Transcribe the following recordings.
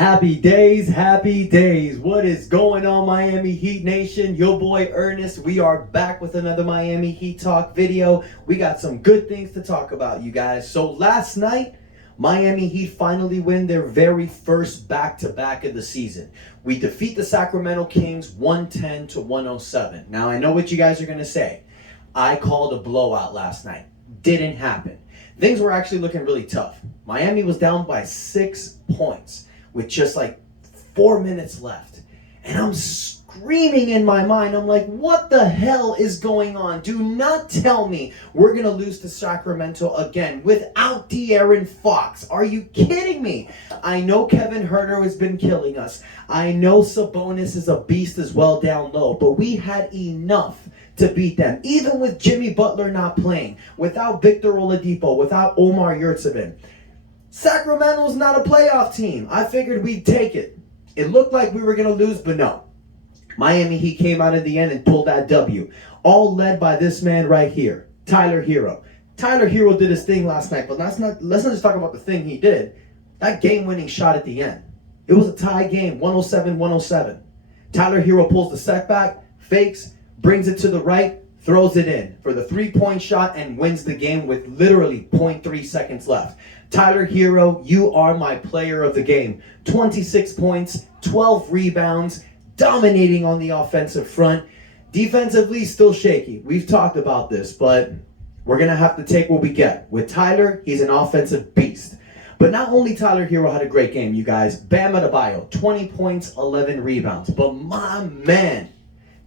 Happy days, happy days. What is going on, Miami Heat Nation? Your boy Ernest. We are back with another Miami Heat Talk video. We got some good things to talk about, you guys. So last night, Miami Heat finally win their very first back-to-back of the season. We defeat the Sacramento Kings 110-107. Now, I know what you guys are going to say. I called a blowout last night. Didn't happen. Things were actually looking really tough. Miami was down by 6 points with just like 4 minutes left. And I'm screaming in my mind. I'm like, what the hell is going on? Do not tell me we're going to lose to Sacramento again without De'Aaron Fox. Are you kidding me? I know Kevin Huerter has been killing us. I know Sabonis is a beast as well down low. But we had enough to beat them. Even with Jimmy Butler not playing. Without Victor Oladipo. Without Omar Yurtseven. Sacramento's not a playoff team. I figured we'd take it. It looked like we were going to lose, but no. Miami Heat came out in the end and pulled that W. All led by this man right here, Tyler Herro. Tyler Herro did his thing last night, but let's not just talk about the thing he did. That game-winning shot at the end. It was a tie game, 107-107. Tyler Herro pulls the setback, fakes, brings it to the right, throws it in for the three-point shot and wins the game with literally 0.3 seconds left. Tyler Herro, you are my player of the game. 26 points, 12 rebounds, dominating on the offensive front. Defensively, still shaky. We've talked about this, but we're going to have to take what we get. With Tyler, he's an offensive beast. But not only Tyler Herro had a great game, you guys. Bam Adebayo, 20 points, 11 rebounds. But my man,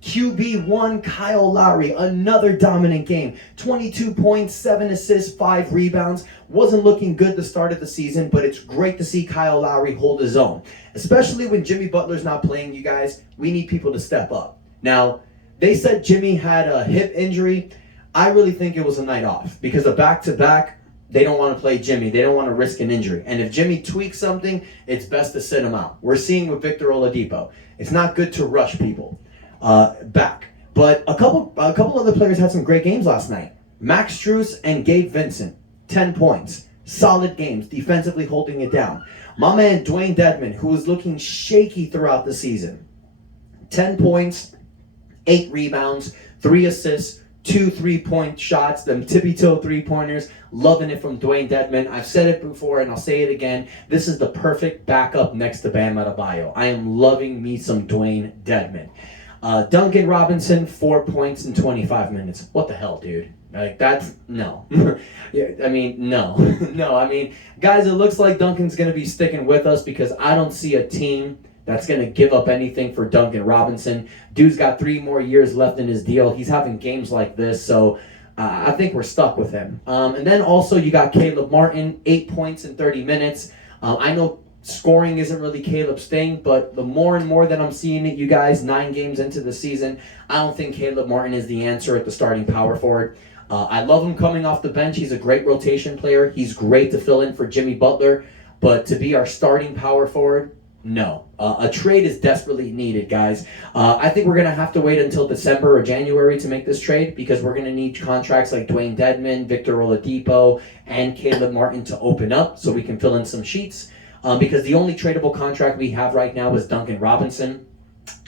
QB1 Kyle Lowry, another dominant game. 22 points, 7 assists, 5 rebounds. Wasn't looking good the start of the season, but it's great to see Kyle Lowry hold his own. Especially when Jimmy Butler's not playing, you guys. We need people to step up. Now, they said Jimmy had a hip injury. I really think it was a night off because a back-to-back, they don't want to play Jimmy. They don't want to risk an injury. And if Jimmy tweaks something, it's best to sit him out. We're seeing with Victor Oladipo. It's not good to rush people back. But a couple other players had some great games last night. Max Strus and Gabe Vincent, 10 points. Solid games, defensively holding it down. My man Dwayne Dedmon, who was looking shaky throughout the season. 10 points, 8 rebounds, 3 assists, 2 3-point shots, them tippy-toe three-pointers. Loving it from Dwayne Dedmon. I've said it before and I'll say it again. This is the perfect backup next to Bam Adebayo. I am loving me some Dwayne Dedmon. Duncan Robinson, 4 points in 25 minutes. What the hell, dude? Like, that's, no. Yeah, I mean, no. No, I mean, guys, it looks like Duncan's going to be sticking with us because I don't see a team that's going to give up anything for Duncan Robinson. Dude's got 3 more years left in his deal. He's having games like this, so I think we're stuck with him. And then also you got Caleb Martin, 8 points in 30 minutes. I know scoring isn't really Caleb's thing, but the more and more that I'm seeing it, you guys, 9 games into the season, I don't think Caleb Martin is the answer at the starting power forward. I love him coming off the bench. He's a great rotation player. He's great to fill in for Jimmy Butler, but to be our starting power forward, no. A trade is desperately needed, guys. I think we're going to have to wait until December or January to make this trade because we're going to need contracts like Dwayne Dedmon, Victor Oladipo, and Caleb Martin to open up so we can fill in some sheets. Because the only tradable contract we have right now is Duncan Robinson,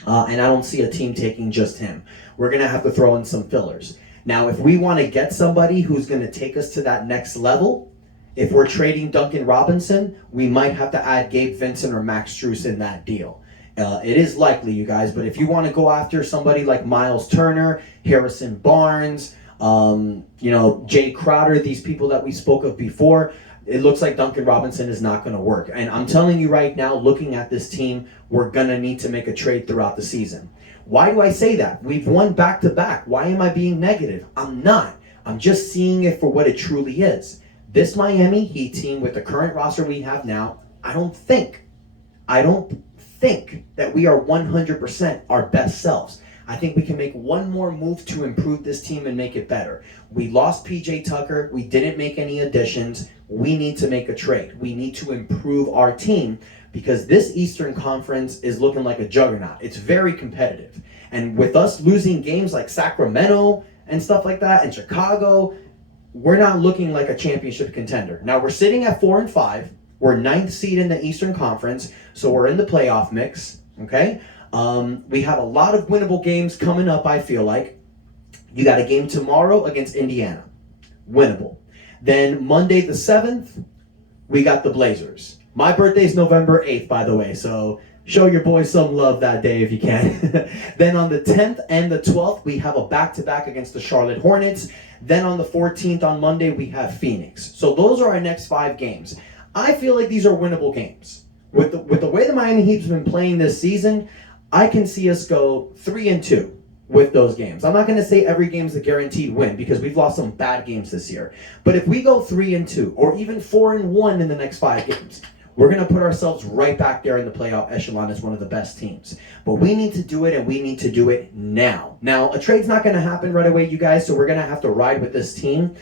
and I don't see a team taking just him. We're going to have to throw in some fillers. Now, if we want to get somebody who's going to take us to that next level, if we're trading Duncan Robinson, we might have to add Gabe Vincent or Max Strus in that deal. It is likely, you guys, but if you want to go after somebody like Miles Turner, Harrison Barnes, Jay Crowder, these people that we spoke of before, it looks like Duncan Robinson is not going to work. And I'm telling you right now, looking at this team, we're going to need to make a trade throughout the season. Why do I say that? We've won back-to-back. Why am I being negative? I'm not. I'm just seeing it for what it truly is. This Miami Heat team with the current roster we have now, I don't think that we are 100% our best selves. I think we can make one more move to improve this team and make it better. We lost PJ Tucker. We didn't make any additions. We need to make a trade. We need to improve our team because this Eastern Conference is looking like a juggernaut. It's very competitive. And with us losing games like Sacramento and stuff like that and Chicago, we're not looking like a championship contender. Now, we're sitting at 4-5. We're 9th seed in the Eastern Conference, so we're in the playoff mix, okay? We have a lot of winnable games coming up, I feel like. You got a game tomorrow against Indiana. Winnable. Then Monday the 7th, we got the Blazers. My birthday's November 8th, by the way, so show your boys some love that day if you can. Then on the 10th and the 12th, we have a back-to-back against the Charlotte Hornets. Then on the 14th on Monday, we have Phoenix. So those are our next 5 games. I feel like these are winnable games. With the way the Miami Heat's been playing this season, I can see us go 3-2 with those games. I'm not going to say every game's a guaranteed win because we've lost some bad games this year. But if we go 3-2 or even 4-1 in the next 5 games, we're going to put ourselves right back there in the playoff echelon as one of the best teams. But we need to do it, and we need to do it now. Now, a trade's not going to happen right away, you guys, so we're going to have to ride with this team.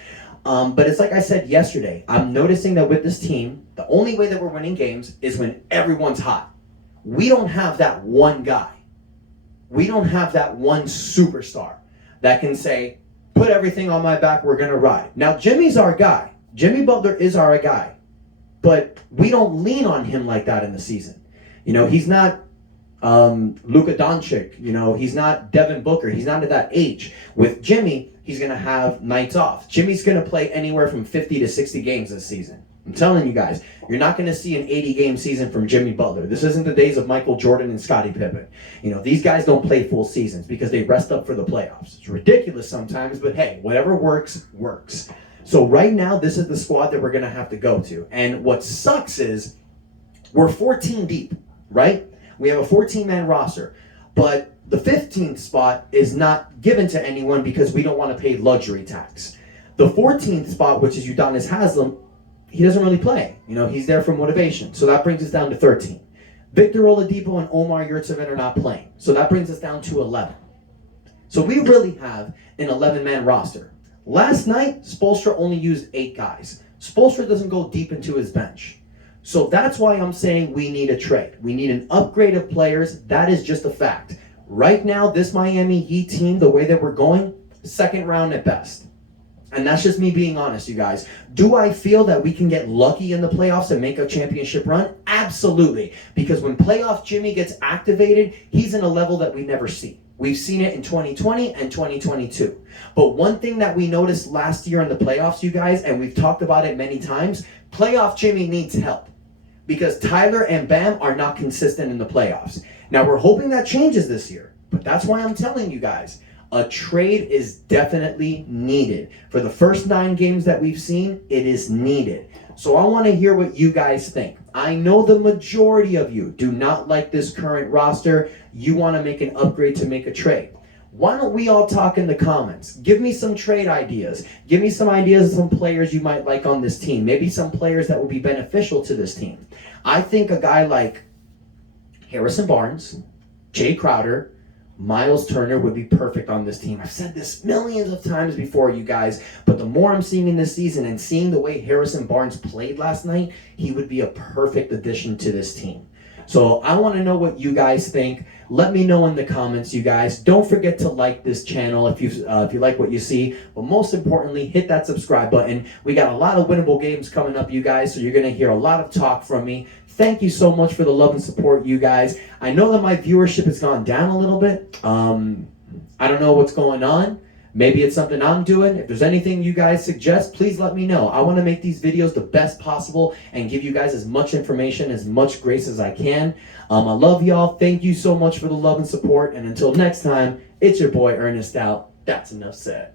But it's like I said yesterday, I'm noticing that with this team, the only way that we're winning games is when everyone's hot. We don't have that one guy. We don't have that one superstar that can say, put everything on my back, we're going to ride. Now, Jimmy's our guy. Jimmy Butler is our guy. But we don't lean on him like that in the season. You know, he's not Luka Doncic. You know, he's not Devin Booker. He's not at that age. With Jimmy, he's going to have nights off. Jimmy's going to play anywhere from 50 to 60 games this season. I'm telling you guys, you're not going to see an 80-game season from Jimmy Butler. This isn't the days of Michael Jordan and Scottie Pippen. You know, these guys don't play full seasons because they rest up for the playoffs. It's ridiculous sometimes, but hey, whatever works, works. So right now, this is the squad that we're going to have to go to. And what sucks is we're 14 deep, right? We have a 14-man roster. But the 15th spot is not given to anyone because we don't want to pay luxury tax. The 14th spot, which is Udonis Haslem, he doesn't really play. You know, he's there for motivation. So that brings us down to 13. Victor Oladipo and Omar Yurtseven are not playing. So that brings us down to 11. So we really have an 11-man roster. Last night, Spoelstra only used 8 guys. Spoelstra doesn't go deep into his bench. So that's why I'm saying we need a trade. We need an upgrade of players. That is just a fact. Right now, this Miami Heat team, the way that we're going, second round at best. And that's just me being honest, you guys. Do I feel that we can get lucky in the playoffs and make a championship run? Absolutely. Because when playoff Jimmy gets activated, he's in a level that we never see. We've seen it in 2020 and 2022. But one thing that we noticed last year in the playoffs, you guys, and we've talked about it many times, playoff Jimmy needs help. Because Tyler and Bam are not consistent in the playoffs. Now, we're hoping that changes this year. But that's why I'm telling you guys, a trade is definitely needed. For the first 9 games that we've seen, it is needed. So I want to hear what you guys think. I know the majority of you do not like this current roster. You want to make an upgrade to make a trade. Why don't we all talk in the comments? Give me some trade ideas. Give me some ideas of some players you might like on this team. Maybe some players that will be beneficial to this team. I think a guy like Harrison Barnes, Jay Crowder, Miles Turner would be perfect on this team. I've said this millions of times before, you guys, but the more I'm seeing in this season and seeing the way Harrison Barnes played last night, he would be a perfect addition to this team. So I want to know what you guys think. Let me know in the comments, you guys. Don't forget to like this channel if you like what you see. But most importantly, hit that subscribe button. We got a lot of winnable games coming up, you guys, so you're going to hear a lot of talk from me. Thank you so much for the love and support, you guys. I know that my viewership has gone down a little bit. I don't know what's going on. Maybe it's something I'm doing. If there's anything you guys suggest, please let me know. I want to make these videos the best possible and give you guys as much information, as much grace as I can. I love y'all. Thank you so much for the love and support. And until next time, it's your boy Ernest out. That's enough said.